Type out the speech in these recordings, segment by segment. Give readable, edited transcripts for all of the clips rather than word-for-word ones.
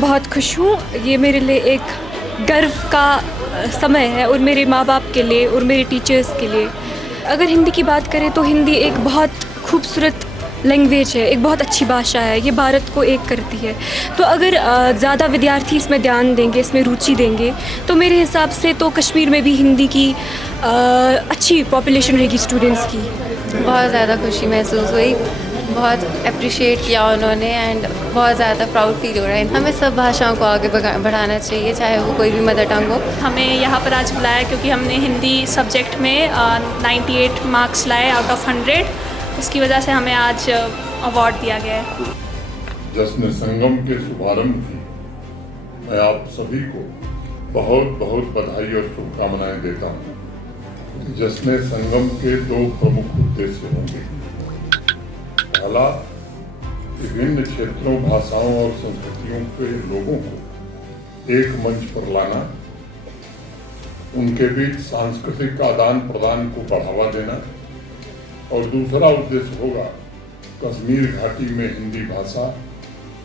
मैं बहुत खुश हूँ। ये मेरे लिए एक गर्व का समय है, और मेरे माँ बाप के लिए और मेरे टीचर्स के लिए। अगर हिंदी की बात करें तो हिंदी एक बहुत खूबसूरत लैंग्वेज है, एक बहुत अच्छी भाषा है। ये भारत को एक करती है। तो अगर ज़्यादा विद्यार्थी इसमें ध्यान देंगे, इसमें रुचि देंगे, तो मेरे हिसाब से तो कश्मीर में भी हिंदी की अच्छी पॉपुलेशन रहेगी स्टूडेंट्स की। बहुत ज़्यादा खुशी महसूस हुई, बहुत अप्रिशिएट किया उन्होंने एंड बहुत ज़्यादा प्राउड फील हो रहा है। हमें सब भाषाओं को आगे बढ़ाना चाहिए, चाहे वो कोई भी मदर टंग हो। हमें यहाँ पर आज बुलाया क्योंकि हमने हिंदी सब्जेक्ट में 98 मार्क्स लाए आउट ऑफ 100। उसकी वजह से हमें आज अवार्ड दिया गया है। जश्न संगम के शुभारंभ की मैं आप सभी को बहुत बहुत बधाई और शुभकामनाएं देता हूँ। जश्न संगम के दो प्रमुख उद्देश्य होंगे। पहला, विभिन्न क्षेत्रों, भाषाओं और संस्कृतियों के लोगों को एक मंच पर लाना, उनके बीच सांस्कृतिक आदान प्रदान को बढ़ावा देना, और दूसरा उद्देश्य होगा कश्मीर घाटी में हिंदी भाषा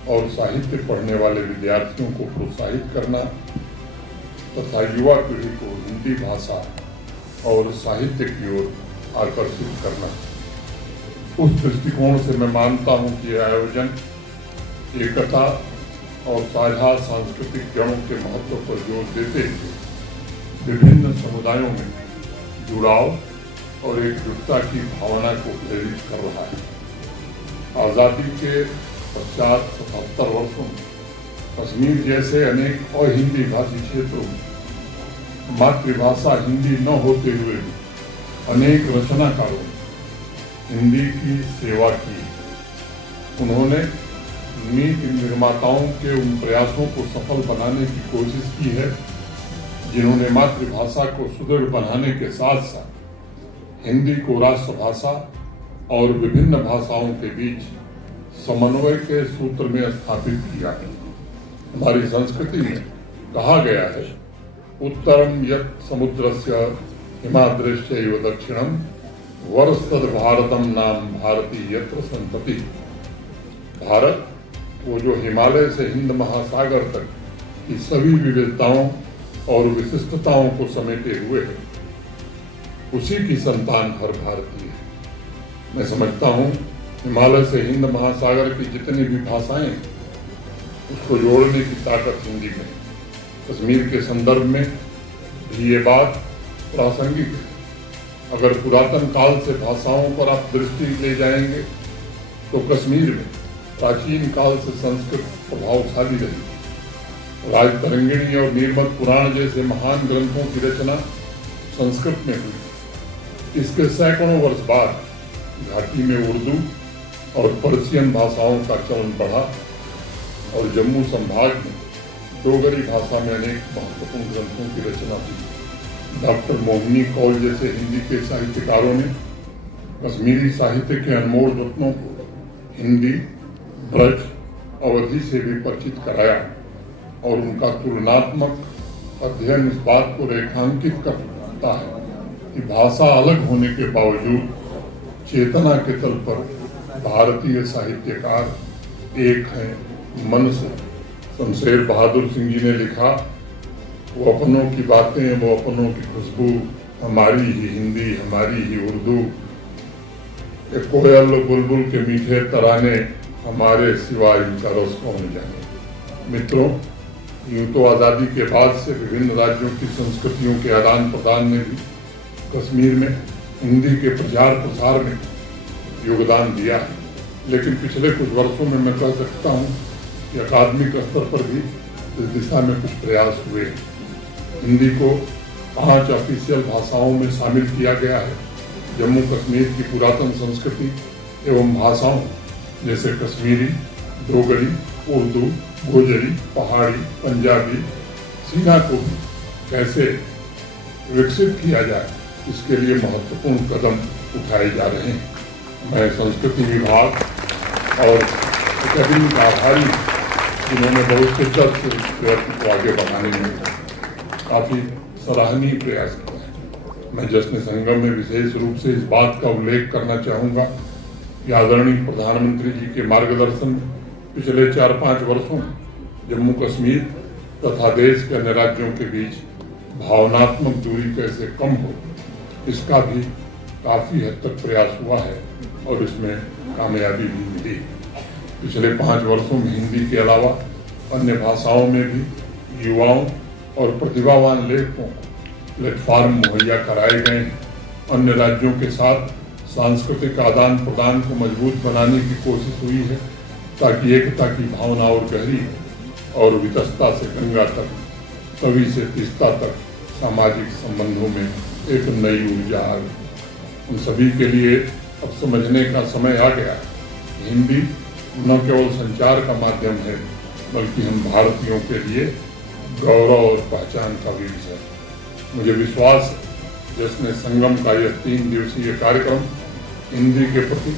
और साहित्य पढ़ने वाले विद्यार्थियों को प्रोत्साहित करना तथा युवा पीढ़ी को हिंदी भाषा और साहित्य की ओर आकर्षित करना। उस दृष्टिकोण से मैं मानता हूँ कि यह आयोजन एकता और साझा सांस्कृतिक जड़ों के महत्व पर जोर देते हुए विभिन्न समुदायों में जुड़ाव और एकजुटता की भावना को प्रेरित कर रहा है। आज़ादी के पश्चात 77 वर्षों में कश्मीर जैसे अनेक अहिंदी भाषी क्षेत्रों में मातृभाषा हिंदी न होते हुए भी अनेक रचनाकारों ने हिंदी की सेवा की। उन्होंने नीति निर्माताओं के उन प्रयासों को सफल बनाने की कोशिश की है जिन्होंने मातृभाषा को सुदृढ़ बनाने के साथ साथ हिंदी को राष्ट्रभाषा और विभिन्न भाषाओं के बीच समन्वय के सूत्र में स्थापित किया है। हमारी संस्कृति में कहा गया है, उत्तरम यत् समुद्रस्य हिमाद्रश्चैव दक्षिणम वर्षद भारतम नाम भारती यत्र संतति। भारत वो जो हिमालय से हिंद महासागर तक की सभी विविधताओं और विशिष्टताओं को समेटे हुए है, उसी की संतान हर भारतीय है। मैं समझता हूँ हिमालय से हिंद महासागर की जितनी भी भाषाएं हैं उसको जोड़ने की ताकत हिंदी में। कश्मीर के संदर्भ में भी ये बात प्रासंगिक है। अगर पुरातन काल से भाषाओं पर आप दृष्टि ले जाएंगे तो कश्मीर में प्राचीन काल से संस्कृत प्रभावशाली रही। राजतरंगिणी और निर्मत पुराण जैसे महान ग्रंथों की रचना संस्कृत में हुई। इसके सैकड़ों वर्ष बाद घाटी में उर्दू और पर्शियन भाषाओं का चलन बढ़ा और जम्मू संभाग में डोगरी भाषा में अनेक महत्वपूर्ण ग्रंथों की रचना हुई। डॉक्टर मोहिनी कौल जैसे हिंदी के साहित्यकारों ने कश्मीरी साहित्य के अनमोल रत्नों को हिंदी, ब्रज, अवधि से भी परिचित कराया और उनका तुलनात्मक अध्ययन इस बात को रेखांकित करता है कि भाषा अलग होने के बावजूद चेतना के तल पर भारतीय साहित्यकार एक हैं मन से। शमशेर बहादुर सिंह जी ने लिखा, वो अपनों की बातें, वो अपनों की खुशबू, हमारी ही हिंदी, हमारी ही उर्दू, कोयल बुलबुल के मीठे तराने, हमारे सिवाय इनका रस कौन जाने। मित्रों, यूं तो आज़ादी के बाद से विभिन्न राज्यों की संस्कृतियों के आदान प्रदान में भी कश्मीर में हिंदी के प्रचार प्रसार में योगदान दिया है, लेकिन पिछले कुछ वर्षों में मैं कह सकता हूँ कि अकादमिक स्तर पर भी इस दिशा में कुछ प्रयास हुए हैं। हिंदी को 5 ऑफिशियल भाषाओं में शामिल किया गया है। जम्मू कश्मीर की पुरातन संस्कृति एवं भाषाओं जैसे कश्मीरी, डोगरी, उर्दू, गोजरी, पहाड़ी, पंजाबी, सीना को भी कैसे विकसित किया जाए, इसके लिए महत्वपूर्ण कदम उठाए जा रहे हैं। मैं संस्कृति विभाग और अकादमी का आभारी, जिन्होंने बहुत शिद्दत से इस प्रयत्न को आगे बढ़ाने में काफ़ी सराहनीय प्रयास किया है। मैं जश्न संगम में विशेष रूप से इस बात का उल्लेख करना चाहूँगा कि आदरणीय प्रधानमंत्री जी के मार्गदर्शन में पिछले 4-5 वर्षों में जम्मू कश्मीर तथा देश के अन्य राज्यों के बीच भावनात्मक दूरी कैसे कम हो, इसका भी काफ़ी हद तक प्रयास हुआ है और इसमें कामयाबी भी मिली। पिछले 5 वर्षों में हिंदी के अलावा अन्य भाषाओं में भी युवाओं और प्रतिभावान लेखकों को प्लेटफॉर्म मुहैया कराए गए हैं। अन्य राज्यों के साथ सांस्कृतिक आदान प्रदान को मजबूत बनाने की कोशिश हुई है ताकि एकता की भावना और गहरी हो और वितस्ता से गंगा तक, कवि से तीस्ता तक सामाजिक संबंधों में एक नई ऊर्जा आ गई। उन सभी के लिए अब समझने का समय आ गया है। हिंदी न केवल संचार का माध्यम है बल्कि हम भारतीयों के लिए गौरव और पहचान का भी विषय है। मुझे विश्वास है जश्न संगम का यह 3 दिवसीय कार्यक्रम हिंदी के प्रति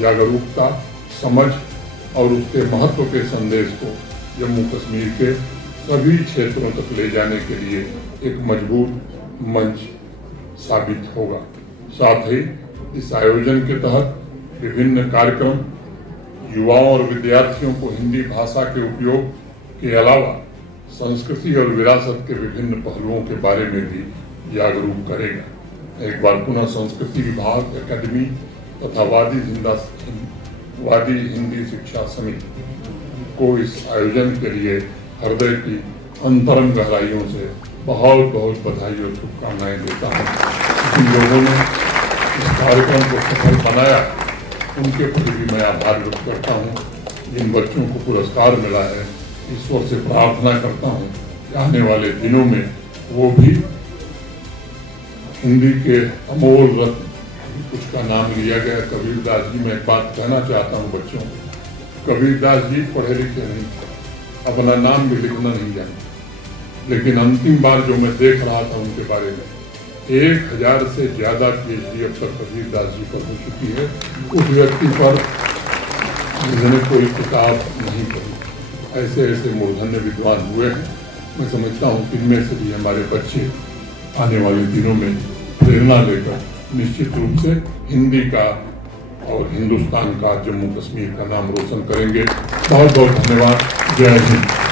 जागरूकता, समझ और उसके महत्व के संदेश को जम्मू कश्मीर के सभी क्षेत्रों तक ले जाने के लिए एक मजबूत मंच साबित होगा। साथ ही इस आयोजन के तहत विभिन्न कार्यक्रम युवाओं और विद्यार्थियों को हिंदी भाषा के उपयोग के अलावा संस्कृति और विरासत के विभिन्न पहलुओं के बारे में भी जागरूक करेगा। एक बार पुनः संस्कृति विभाग, अकादमी तथा वादी हिंदी शिक्षा समिति को इस आयोजन के लिए हृदय की अंतरंग गहराइयों से बहुत बहुत बधाई और शुभकामनाएं देता हूँ। जिन लोगों ने इस कार्यक्रम को सफल बनाया उनके प्रति भी मैं आभार व्यक्त करता हूँ। जिन बच्चों को पुरस्कार मिला है, ईश्वर से प्रार्थना करता हूँ कि आने वाले दिनों में वो भी हिंदी के अमोल रत्न, कुछ का नाम लिया गया कबीरदास जी। मैं एक बात कहना चाहता हूँ बच्चों को, कबीरदास जी पढ़े लिखे नहीं, अपना नाम भी लिखना नहीं जानते, लेकिन अंतिम बार जो मैं देख रहा था उनके बारे में 1000 से ज़्यादा PhD अब तक कबीरदास जी पर हो चुकी है। उस व्यक्ति पर जिन्होंने कोई किताब नहीं पढ़ी, ऐसे ऐसे मूर्धन्य विद्वान हुए हैं। मैं समझता हूँ कि इनमें से भी हमारे बच्चे आने वाले दिनों में प्रेरणा लेकर निश्चित रूप से हिंदी का और हिंदुस्तान का, जम्मू कश्मीर का नाम रोशन करेंगे। बहुत बहुत धन्यवाद। जय हिंद।